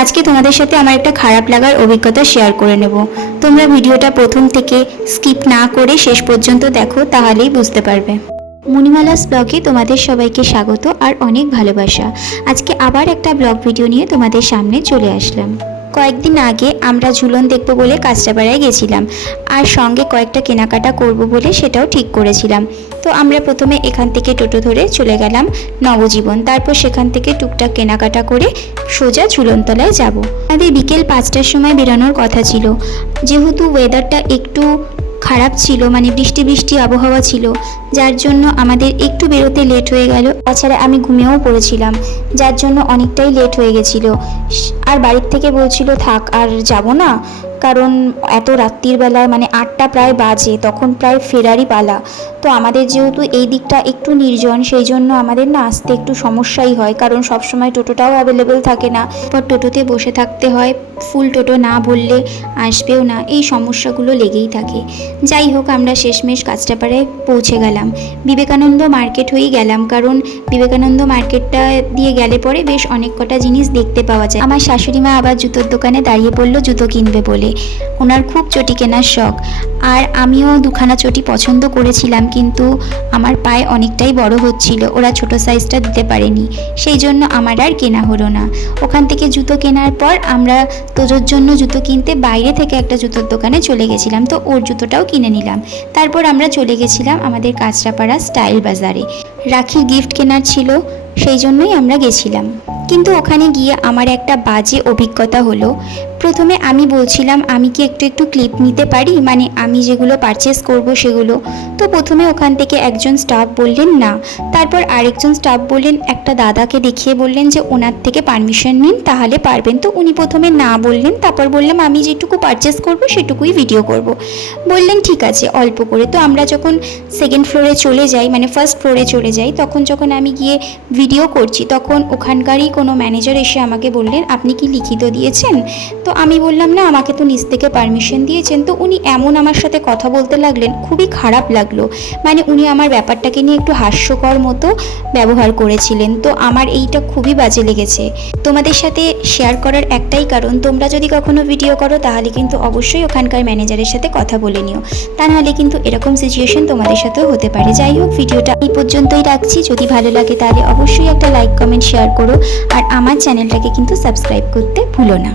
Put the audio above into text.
আজকে তোমাদের সাথে আমার একটা খারাপ লাগার অভিজ্ঞতা শেয়ার করে নেব। তোমরা ভিডিওটা প্রথম থেকে স্কিপ না করে শেষ পর্যন্ত দেখো, তাহলেই বুঝতে পারবে। মণিমালাস ব্লগে তোমাদের সবাইকে স্বাগত আর অনেক ভালোবাসা। আজকে আবার একটা ব্লগ ভিডিও নিয়ে তোমাদের সামনে চলে আসলাম। কয়েকদিন আগে আমরা ঝুলন দেখবো বলে কাঁচরাপাড়ায় গেছিলাম, আর সঙ্গে কয়েকটা কেনাকাটা করব বলে সেটাও ঠিক করেছিলাম। তো আমরা প্রথমে এখান থেকে টোটো ধরে চলে গেলাম নবজীবন, তারপর সেখান থেকে টুকটাক কেনাকাটা করে সোজা ঝুলনতলায় যাব। আমাদের বিকেল 5টার সময় বেরোনোর কথা ছিল, যেহেতু ওয়েদারটা একটু খারাপ ছিল, মানে বৃষ্টি বৃষ্টি আবহাওয়া ছিল, যার জন্য আমাদের একটু বেরোতে লেট হয়ে গেল। তাছাড়া আমি ঘুমিয়েও পড়েছিলাম, যার জন্য অনেকটাই লেট হয়ে গেছিল। আর বাড়ির থেকে বলছিল থাক আর যাব না, কারণ এত রাত্রির বেলা, মানে 8টা প্রায় বাজে, তখন প্রায় ফেরারই পালা। তো আমাদের যেহেতু এই দিকটা একটু নির্জন, সেই জন্য আমাদের না আসতে একটু সমস্যাই হয়, কারণ সবসময় টোটোটাও অ্যাভেলেবেল থাকে না, পর টোটোতে বসে থাকতে হয়, ফুল টোটো না বললে আসবেও না, এই সমস্যাগুলো লেগেই থাকে। যাই হোক, আমরা শেষমেশ কাঁচরাপাড়ায় পৌঁছে গেলাম। বিবেকানন্দ মার্কেট হয়েই গেলাম, কারণ বিবেকানন্দ মার্কেটটা দিয়ে গেলে পরে বেশ অনেক কটা জিনিস দেখতে পাওয়া যায়। আমার শাশুড়ি মা আবার জুতোর দোকানে দাঁড়িয়ে পড়লো জুতো কিনবে বলে, ওনার খুব চটি কেনার শখ। আর আমিও দুখানা চটি পছন্দ করেছিলাম, কিন্তু আমার পায়ে অনেকটাই বড় হচ্ছিল, ওরা ছোট সাইজটা দিতে পারেনি, সেই জন্য আমার আর কেনা হলো না। ওখান থেকে জুতো কেনার পর আমরা তোজোর জন্য জুতো কিনতে বাইরে থেকে একটা জুতোর দোকানে চলে গেছিলাম, তো ওর জুতোটাও কিনে নিলাম। তারপর আমরা চলে গেছিলাম আমাদের কাঁচরাপাড়া স্টাইল বাজারে, রাখির গিফট কেনার ছিল, সেই জন্যই আমরা গেছিলাম। কিন্তু ওখানে গিয়ে আমার একটা বাজে অভিজ্ঞতা হলো। প্রথমে আমি বলছিলাম আমি কি একটু ক্লিপ নিতে পারি, মানে আমি যেগুলো পারচেস করব সেগুলো। তো প্রথমে ওখান থেকে একজন স্টাফ বললেন না, তারপর আরেকজন স্টাফ বললেন, একটা দাদাকে দেখিয়ে বললেন যে ওনার থেকে পারমিশন নিন তাহলে পারবেন। তো উনি প্রথমে না বললেন, তারপর বললাম আমি যেটুকু পারচেস করব সেটুকুই ভিডিও করব। বললেন ঠিক আছে অল্প করে। তো আমরা যখন সেকেন্ড ফ্লোরে চলে যাই, মানে ফার্স্ট ফ্লোরে চলে যাই, তখন যখন আমি গিয়ে ভিডিও করছি, তখন ওখানকারই কোনো ম্যানেজার এসে আমাকে বললেন আপনি কি লিখিত দিয়েছেন? তো আমি বললাম না, আমাকে তো নিচ থেকে পারমিশন দিয়েছেন। তো উনি এমন আমার সাথে কথা বলতে লাগলেন, খুবই খারাপ লাগলো, মানে উনি আমার ব্যাপারটাকে নিয়ে একটু হাস্যকর মতো ব্যবহার করেছিলেন। তো আমার এইটা খুবই বাজে লেগেছে। তোমাদের সাথে শেয়ার করার একটাই কারণ, তোমরা যদি কখনো ভিডিও করো তাহলে কিন্তু অবশ্যই ওখানকার ম্যানেজারের সাথে কথা বলে নিও, তা নাহলে কিন্তু এরকম সিচুয়েশন তোমাদের সাথেও হতে পারে। যাই হোক, ভিডিওটা এই পর্যন্তই রাখছি। যদি ভালো লাগে তাহলে অবশ্যই একটা লাইক কমেন্ট শেয়ার করো, আর আমার চ্যানেলটাকে কিন্তু সাবস্ক্রাইব করতে ভুলো না।